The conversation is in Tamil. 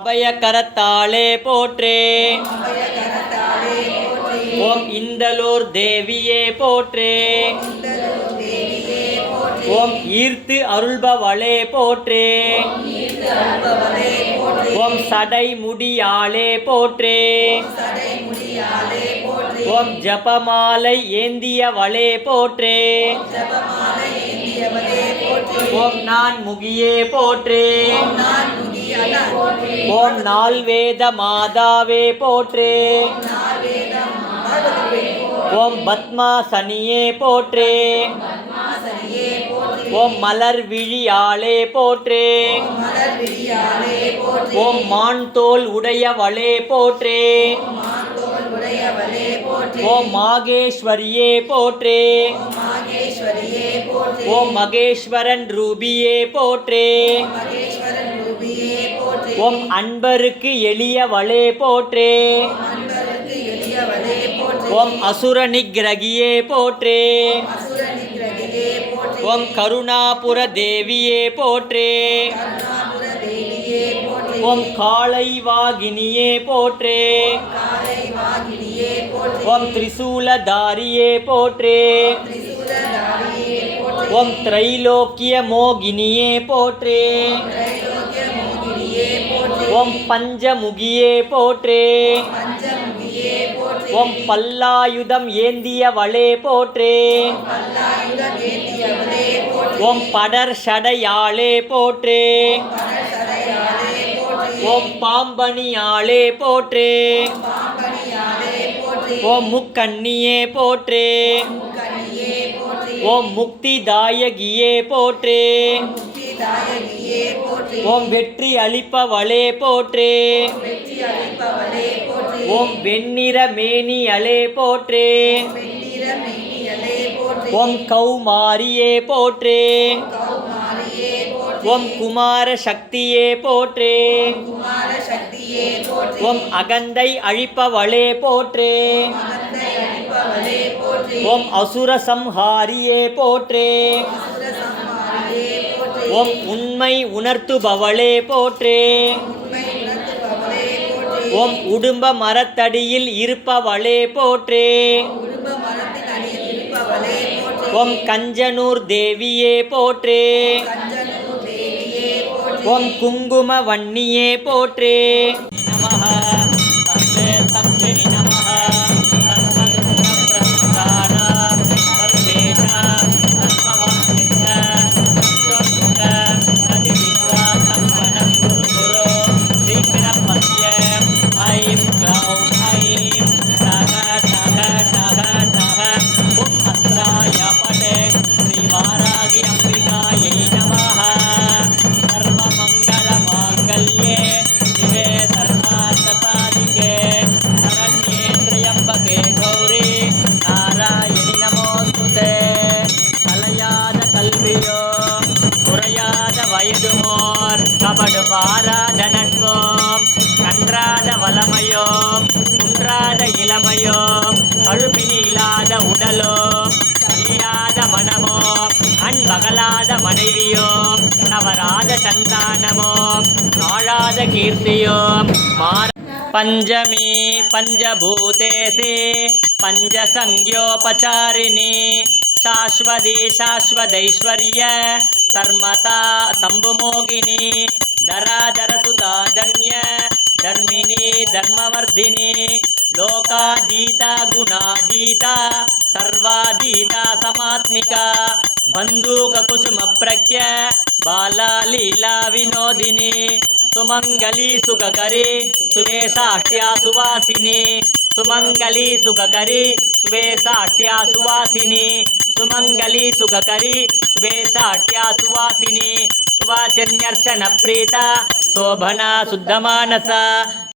அபயகரத்தாளே போற்றே. ஓம் இந்தலூர் தேவியே போற்றே. ஓம் ஈர்த்து அருள்பவளே போற்றே. ஓம் சடை முடியாளே போற்றே. ஓம் ஜபமாலை ஏந்தியவளே போற்றே. ஓம் நான் முகியே போற்றே. ஓம் நாள் வேத மாதாவே போற்றே. ஓம் பத்மா சனியே போற்றே. ஓம் மலர் விழியாளே போற்றே. ஓம் மான் தோல் உடையவளே போற்றே. ஓம் மாகேஸ்வரியே போற்றே. ஓம் மகேஸ்வரன் ரூபியே போற்றே. ஓம் அன்பருக்கு எளியவளே போற்றே ஓம் அசுர நிகிரகியே போற்றே ஓம் கருணாபுர தேவியே போற்றே ஓம் காளை வாகினியே போற்றே ஓம் திரிசூலதாரியே போற்றே ஓம் திரைலோக்கிய மோகினியே போற்றே ஓம் பஞ்சமுகியே போற்றே ஓம் பல்லாயுதம் ஏந்தியவளே போற்றே ஓம் படர் சடையாளே போற்றே ஓம் பாம்பனியாளே போற்றே ஓம் முக்கண்ணியே போற்றே ஓம் முக்திதாயகியே போற்றே ஓம் வெற்றி அளிப்பவளே போற்றே ஓம் வெண்ணிற மேனியலே போற்றே ஓம் கௌமாரியே போற்றே ஓம் குமார சக்தியே போற்றே ஓம் அகந்தை அழிப்பவளே போற்றே ஓம் அசுர சம்ஹாரியே போற்றே ஓம் உண்மை உணர்த்துபவளே போற்றே. ஓம் உடும்ப மரத்தடியில் இருப்பவளே போற்றே. ஓம் கஞ்சனூர் தேவியே போற்றே. ஓம் குங்கும வன்னியே போற்றே. நமஹ. கலையாத குறையாத வயதுமோர் கபடு மாறாத நட்போம் கன்றாத வளமையோம் குன்றாத இளமையோம் அழுப்பினி இல்லாத உடலோம் தனியாத மனமோ அன்பகலாத மனைவியோ தவறாத சந்தானமோ நாழாத கீர்த்தியோ மாற பஞ்சமி பஞ்சபூதேசி பஞ்சசங்கியோபசாரிணி ಶಾಶ್ವತಿ ಶಾಶ್ವತೈಶ್ವರ್ಯ ಸರ್ಮತಾ ಸಂಭುಮೋಗಿನಿ ಧರಾಧರಸುತಾ ಧನ್ಯ ಧರ್ಮಿಣಿ ಧರ್ಮವರ್ಧಿನಿ लोकाधीता, गुणाधीता, सर्वाधीता समात्मिका बन्धूककुसुमप्रज्ञ बाला लीला विनोदिनी सुमंगली सुखकरी सुवेशाष्ट्या सुवासिनी सुमङ्गली सुखकरी सुवेशाष्ट्या सुवासिनी సుమంగళి సుఖకరి సువేశాఖ్యా సువాసిని సువాచన్యర్చన ప్రీత శోభన శుద్ధమానస